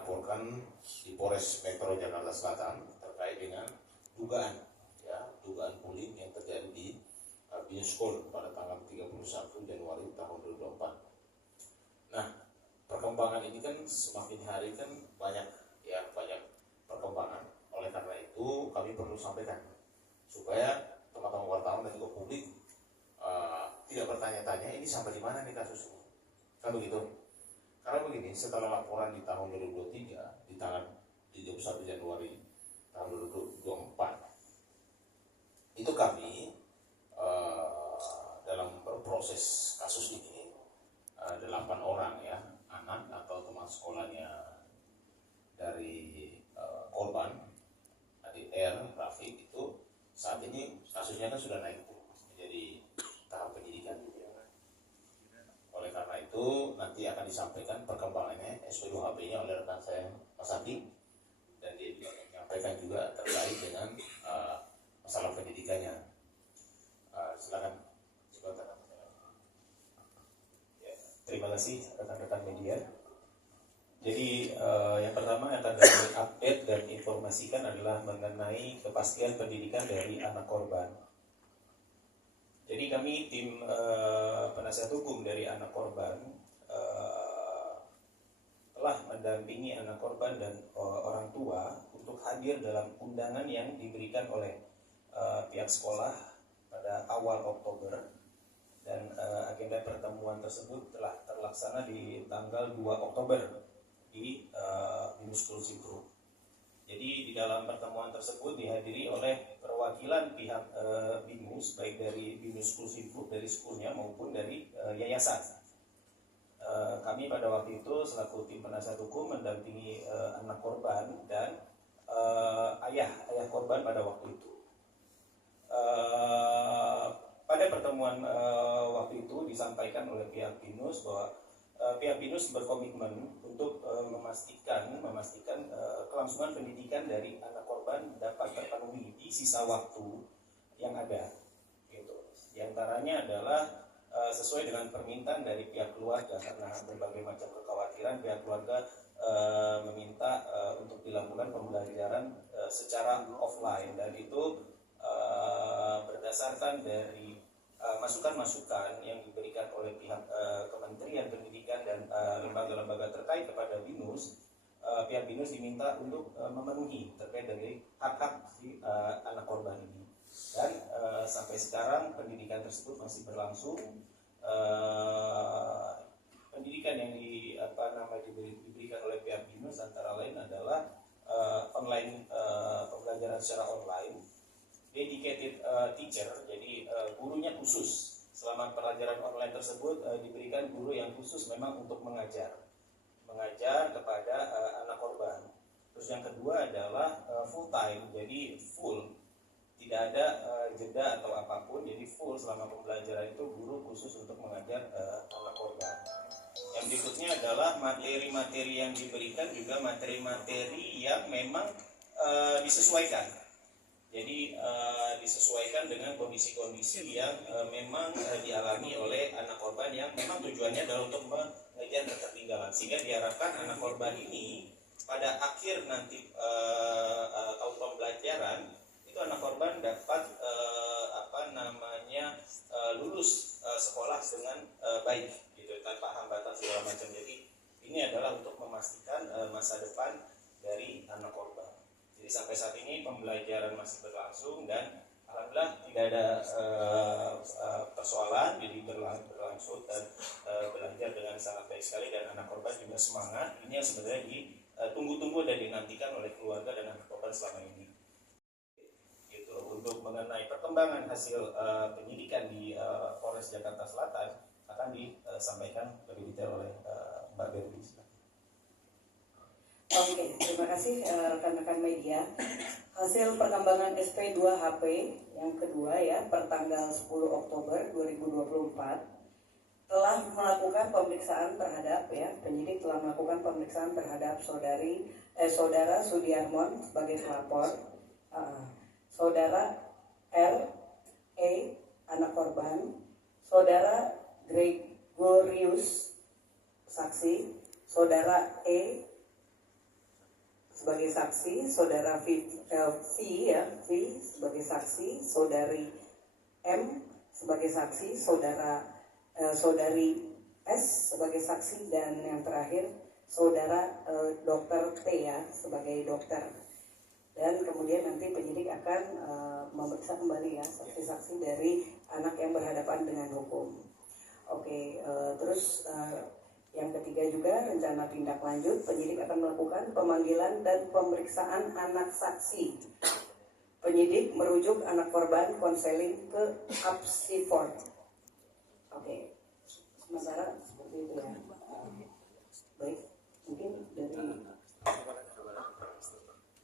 dilaporkan di Polres Metro Jakarta Selatan terkait dengan dugaan bullying yang terjadi di Binus School pada tanggal 31 Januari tahun 2024. Nah, perkembangan ini kan semakin hari kan banyak perkembangan. Oleh karena itu kami perlu sampaikan supaya teman-teman wartawan dan juga publik tidak bertanya-tanya ini sampai di mana nih kasus ini. Kan begitu. Karena begini, setelah laporan di tahun 2023 di tanggal 31 Januari tahun 2024 itu kami dalam berproses kasus ini 8 orang ya, anak atau teman sekolahnya dari korban adik R, Rafiq itu saat ini kasusnya kan sudah naik menjadi tahap penyidikan. Oleh karena itu nanti akan disampaikan perkembangannya SP2HP-nya oleh rekan saya Mas Adi, dan dia juga menyampaikan juga terkait dengan masalah pendidikannya. Silakan. Ya, terima kasih rekan-rekan media. Jadi yang pertama yang akan kami update dan informasikan adalah mengenai kepastian pendidikan dari anak korban. Jadi kami tim penasihat hukum dari anak korban telah mendampingi anak korban dan orang tua untuk hadir dalam undangan yang diberikan oleh pihak sekolah pada awal Oktober, dan agenda pertemuan tersebut telah terlaksana di tanggal 2 Oktober di Binus School Simpro. Jadi di dalam pertemuan tersebut dihadiri oleh perwakilan pihak Binus, baik dari Binus School Simpro, dari sekolahnya maupun dari yayasan. Kami pada waktu itu selaku tim penasihat hukum mendampingi anak korban dan ayah korban pada waktu itu. Pada pertemuan waktu itu disampaikan oleh pihak Binus bahwa pihak Binus berkomitmen untuk memastikan kelangsungan pendidikan dari anak korban dapat terpenuhi di sisa waktu yang ada. Gitu. Di antaranya adalah sesuai dengan permintaan dari pihak keluarga, karena berbagai macam kekhawatiran pihak keluarga meminta untuk dilakukan pembelajaran secara offline, dan itu berdasarkan dari masukan-masukan yang diberikan oleh pihak Kementerian Pendidikan dan lembaga-lembaga terkait kepada Binus. Pihak Binus diminta untuk memenuhi terkait dari hak-hak si anak korban ini, dan sampai sekarang pendidikan tersebut masih berlangsung. Pendidikan yang diberikan oleh pihak Binus antara lain adalah online, pembelajaran secara online, dedicated teacher, jadi gurunya khusus. Selama pelajaran online tersebut diberikan guru yang khusus memang untuk mengajar kepada anak korban. Terus yang kedua adalah full time, jadi full, tidak ada jeda atau apapun, jadi full selama pembelajaran itu guru khusus untuk mengajar anak korban. Yang berikutnya adalah materi-materi yang diberikan juga materi-materi yang memang disesuaikan. Jadi disesuaikan dengan kondisi-kondisi yang memang dialami oleh anak korban yang memang tujuannya adalah untuk mengejar ketertinggalan, sehingga diharapkan anak korban ini pada akhir nanti tahun pembelajaran itu anak korban dapat lulus sekolah dengan baik, gitu, tanpa hambatan segala macam. Jadi ini adalah untuk memastikan masa depan dari anak korban. Jadi sampai saat ini pembelajaran masih berlangsung dan alhamdulillah tidak ada persoalan, jadi berlangsung dan belajar dengan sangat baik sekali, dan anak korban juga semangat. Ini yang sebenarnya ditunggu-tunggu dan dinantikan oleh keluarga dan anak korban selama ini. Gitu. Untuk mengenai perkembangan hasil penyidikan di Polres Jakarta Selatan akan disampaikan lebih detail oleh Mbak Berdi. Oke, terima kasih rekan-rekan media. Hasil perkembangan SP2HP yang kedua ya, per tanggal 10 Oktober 2024 telah melakukan pemeriksaan terhadap penyidik telah melakukan pemeriksaan terhadap saudara Sudiarmon sebagai pelapor, saudara R, anak korban, saudara Gregorius saksi, saudara sebagai saksi, saudara V sebagai saksi, saudari M sebagai saksi, saudari S sebagai saksi, dan yang terakhir saudara dokter T ya sebagai dokter. Dan kemudian nanti penyidik akan memeriksa kembali ya saksi-saksi dari anak yang berhadapan dengan hukum. Oke, terus yang ketiga juga rencana tindak lanjut, penyidik akan melakukan pemanggilan dan pemeriksaan anak saksi. Penyidik merujuk anak korban konseling ke Apsifor. Oke, sementara seperti itu ya. Baik, mungkin dari.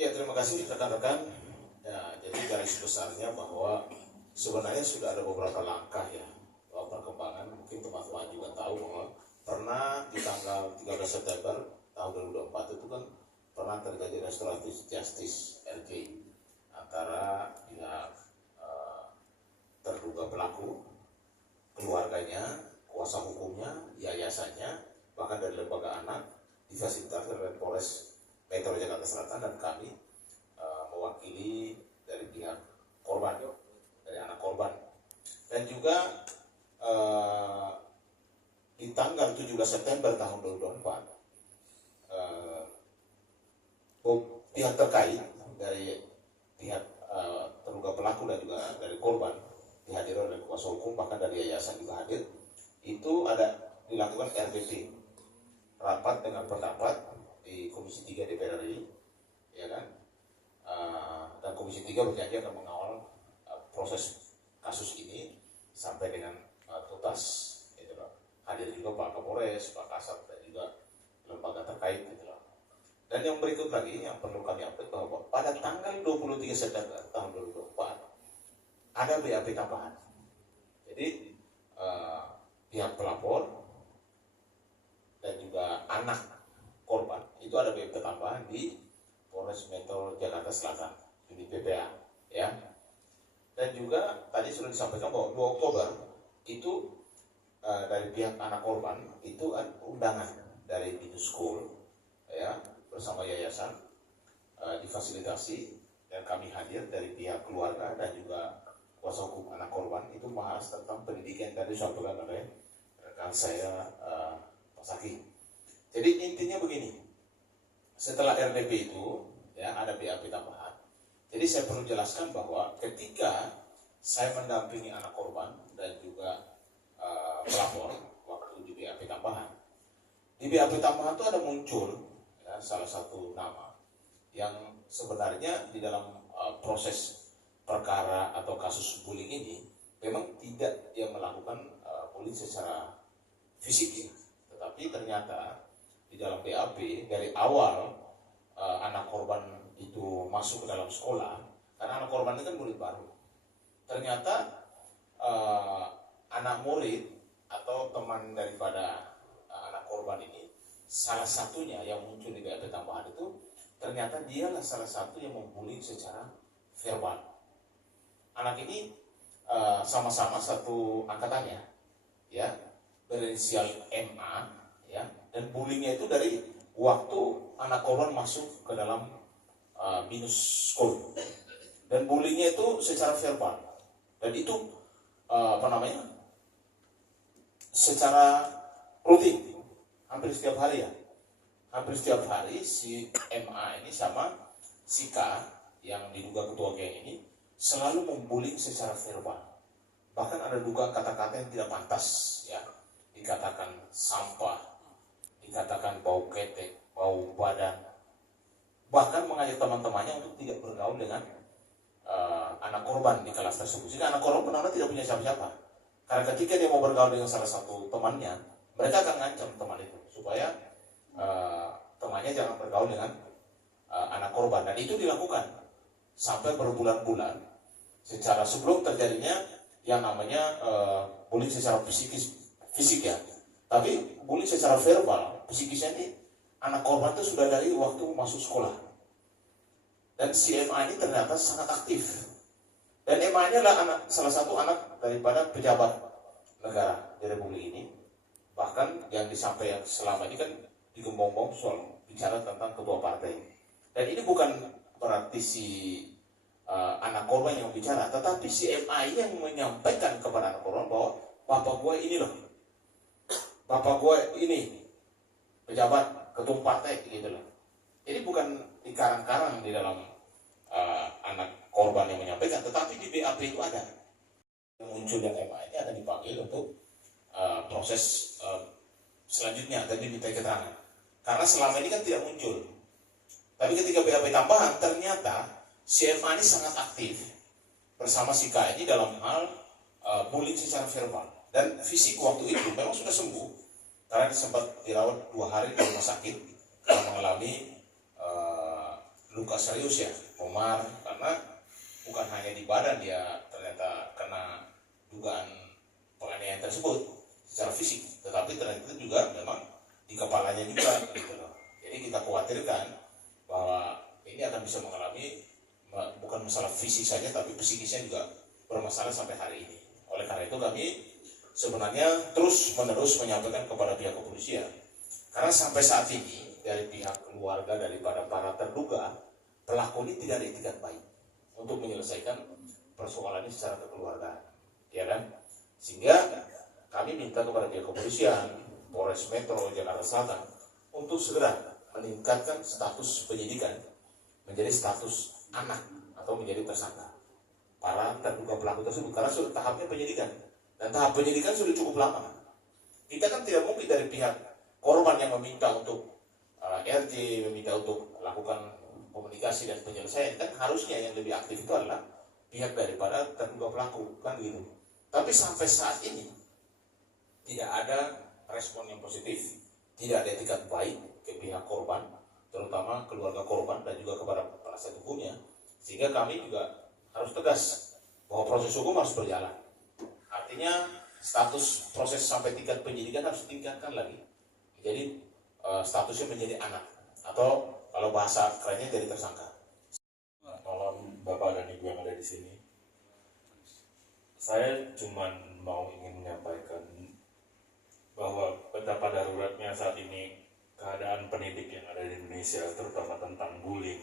Ya, terima kasih rekan-rekan. Ya, jadi garis besarnya bahwa sebenarnya sudah ada beberapa langkah ya perkembangan. Mungkin teman-teman juga tahu bahwa pernah di tanggal 13 September tahun 2024 itu kan pernah terjadi restoratif justice RJ antara pihak terduga pelaku, keluarganya, kuasa hukumnya, yayasannya, bahkan dari lembaga anak difasilitasi oleh Polres Metro Jakarta Selatan, dan kami mewakili dari pihak korban, dari anak korban. Dan juga di tanggal 17 September tahun 2024 pihak terkait dari pihak terduga pelaku dan juga dari korban dihadirkan oleh kuasa hukum, bahkan dari yayasan juga hadir. Itu ada dilakukan RPP, rapat dengan pendapat di Komisi 3 DPR RI, ya kan? Dan Komisi 3 berjanji akan mengawal proses kasus ini sampai dengan tuntas. Hadir juga Pak Kapolres, Pak Kasat, dan juga lembaga terkait gitu loh. Dan yang berikut lagi yang perlu kami update bahwa pada tanggal 23 September tahun 2024 ada BAP tambahan. Jadi pihak pelapor dan juga anak korban itu ada BAP tambahan di Polres Metro Jakarta Selatan, unit PPA ya. Dan juga tadi sudah disampaikan bahwa 2 Oktober itu dari pihak anak korban itu undangan dari Binus School ya bersama yayasan difasilitasi, dan kami hadir dari pihak keluarga dan juga kuasa hukum anak korban itu bahas tentang pendidikan tadi disampaikan oleh rekan saya Pak Saki. Jadi intinya begini, setelah RDP itu ya ada BAP tambahan. Jadi saya perlu jelaskan bahwa ketika saya mendampingi anak korban dan juga pelapor waktu di BAP tambahan. Di BAP tambahan itu ada muncul ya, salah satu nama yang sebenarnya di dalam proses perkara atau kasus bullying ini memang tidak dia melakukan bullying secara fisik ya, tetapi ternyata di dalam BAP dari awal anak korban itu masuk ke dalam sekolah, karena anak korban itu kan murid baru. Ternyata anak murid atau teman daripada anak korban ini, salah satunya yang muncul di BAP tambahan itu ternyata dialah salah satu yang membuli secara verbal. Anak ini sama-sama satu angkatannya, ya, berinisial MA, ya, dan bullyingnya itu dari waktu anak korban masuk ke dalam Binus School, dan bullyingnya itu secara verbal, dan itu secara rutin, hampir setiap hari ya. Hampir setiap hari si MA ini sama si K yang diduga ketua geng ini selalu membuli secara verbal. Bahkan ada dugaan kata-kata yang tidak pantas ya. Dikatakan sampah, dikatakan bau ketek, bau badan. Bahkan mengajak teman-temannya untuk tidak bergaul dengan anak korban di kelas tersebut. Sehingga anak korban benar-benar tidak punya siapa-siapa. Karena ketika dia mau bergaul dengan salah satu temannya, mereka akan ngancam teman itu supaya temannya jangan bergaul dengan anak korban. Dan itu dilakukan sampai berbulan-bulan secara sebelum terjadinya yang namanya bullying secara fisik ya. Tapi bullying secara verbal, psikisnya ini anak korban itu sudah dari waktu masuk sekolah. Dan si MA ini ternyata sangat aktif. Dan MA ini adalah salah satu anak daripada pejabat negara di Republik ini. Bahkan yang disampaikan selama ini kan digembong-gembong soal bicara tentang ketua partai. Dan ini bukan berarti si anak korban yang bicara, tetapi si MI yang menyampaikan kepada anak korban bahwa bapak gue ini loh, bapak gue ini pejabat ketum partai gitu loh. Jadi bukan dikarang-karang di dalam anak korban yang menyampaikan, tetapi di BAP itu ada muncul yang MI ini akan dipanggil untuk proses selanjutnya dan diminta keterangan. Karena selama ini kan tidak muncul. Tapi ketika BAP tambahan ternyata si MA ini sangat aktif bersama si K ini dalam hal bullying secara verbal dan fisik. Waktu itu memang sudah sembuh karena sempat dirawat 2 hari di rumah sakit karena mengalami luka serius ya, memar, karena bukan hanya di badan dia ternyata kena dugaan penganiayaan tersebut secara fisik, tetapi ternyata juga memang di kepalanya juga gitu loh. Jadi kita khawatirkan bahwa ini akan bisa mengalami bukan masalah fisik saja, tapi psikisnya juga bermasalah sampai hari ini. Oleh karena itu kami sebenarnya terus-menerus menyampaikan kepada pihak kepolisian, karena sampai saat ini dari pihak keluarga daripada para terduga pelaku ini tidak ada itikat baik untuk menyelesaikan persoalan ini secara kekeluargaan, ya kan? Sehingga kami minta kepada pihak kepolisian, Polres Metro Jakarta Selatan untuk segera meningkatkan status penyidikan menjadi status anak atau menjadi tersangka para terduga pelaku tersebut, karena sudah tahapnya penyidikan dan tahap penyidikan sudah cukup lama. Kita kan tidak mungkin dari pihak korban yang meminta untuk RJ, meminta untuk melakukan komunikasi dan penyelesaian, kan harusnya yang lebih aktif itu adalah pihak daripada terduga pelaku, kan gitu. Tapi sampai saat ini tidak ada respon yang positif, tidak ada etikat baik ke pihak korban, terutama keluarga korban dan juga kepada penasihat hukumnya, sehingga kami juga harus tegas bahwa proses hukum harus berjalan. Artinya status proses sampai tingkat penyidikan harus ditingkatkan lagi, jadi statusnya menjadi anak atau kalau bahasa kerennya jadi tersangka. Malam Bapak dan Ibu yang ada di sini, saya cuma ingin menyampaikan bahwa betapa daruratnya saat ini keadaan pendidik yang ada di Indonesia, terutama tentang bullying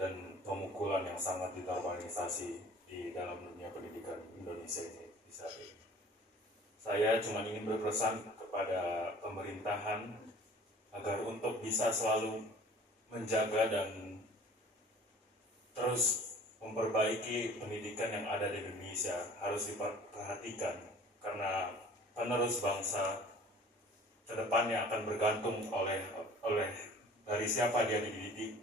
dan pemukulan yang sangat dinormalisasi di dalam dunia pendidikan Indonesia ini di saat ini. Saya cuma ingin berpesan kepada pemerintahan agar untuk bisa selalu menjaga dan terus memperbaiki pendidikan yang ada di Indonesia harus diperhatikan, karena penerus bangsa kedepannya akan bergantung oleh dari siapa dia dididik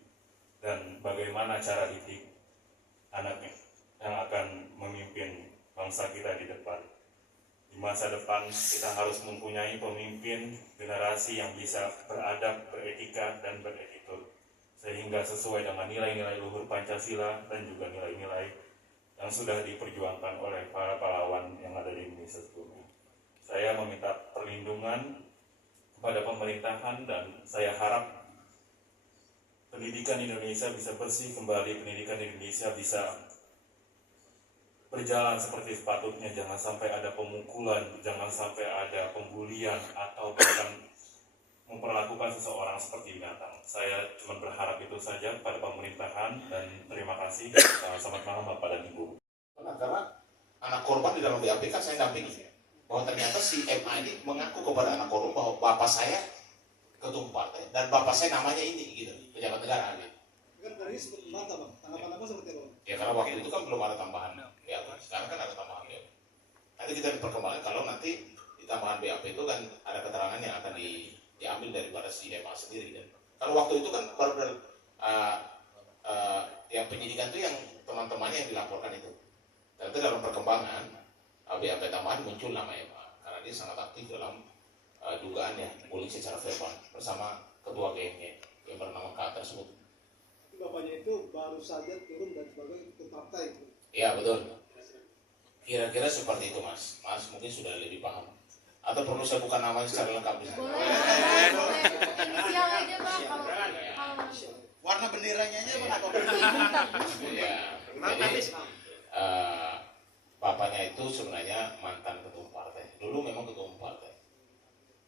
dan bagaimana cara didik anaknya yang akan memimpin bangsa kita di depan. Di masa depan kita harus mempunyai pemimpin generasi yang bisa beradab, beretika, dan beretitude, sehingga sesuai dengan nilai-nilai luhur Pancasila dan juga nilai-nilai yang sudah diperjuangkan oleh para pahlawan yang ada di Indonesia sebelumnya. Saya meminta perlindungan kepada pemerintahan dan saya harap pendidikan Indonesia bisa bersih kembali, pendidikan Indonesia bisa berjalan seperti sepatutnya. Jangan sampai ada pemukulan, jangan sampai ada pembulian atau bahkan memperlakukan seseorang seperti binatang. Saya cuma berharap itu saja pada pemerintahan dan terima kasih. Selamat malam Bapak dan Ibu. Karena anak korban di dalam BAP kan saya dampingi bahwa ternyata si MA ini mengaku kepada anak korban bahwa bapak saya ketum partai dan bapak saya namanya ini gitu, pejabat negara gitu. Kan dari ini seperti bantah bang, tanggapan apa seperti apa? Ya karena waktu itu kan belum ada tambahan BAP, sekarang kan ada tambahan BAP. Nanti kita perkembangan kalau nanti di tambahan BAP itu kan ada keterangan yang akan diambil daripada si MA sendiri kan. Kalau waktu itu kan baru yang penyidikan itu yang teman-temannya yang dilaporkan itu. Ternyata dalam perkembangan BAP tambahan muncul nama MA karena dia sangat aktif dalam dugaannya bullying secara verbal bersama ketua gengnya yang bernama K tersebut. Bapaknya itu baru saja turun dan sebagai ketua partai. Iya betul. Kira-kira seperti itu mas. Mas mungkin sudah lebih paham. Atau perlu saya buka namanya secara lengkap di sana? Boleh. Inisial aja bang. Kalau Warna benderanya aja bang. Iya. Jadi bapaknya itu sebenarnya mantan ketua partai. Dulu memang ketua partai.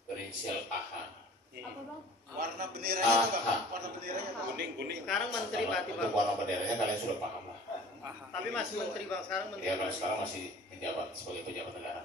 Berinisial AH. Apa bang? Warna benderanya tuh, AH. warna benderanya tuh. Kuning. Sekarang menteri berarti Untuk bang. warna benderanya kalian sudah paham lah. Tapi masih menteri bang sekarang menteri. Ya kalau sekarang masih menjabat sebagai pejabat negara.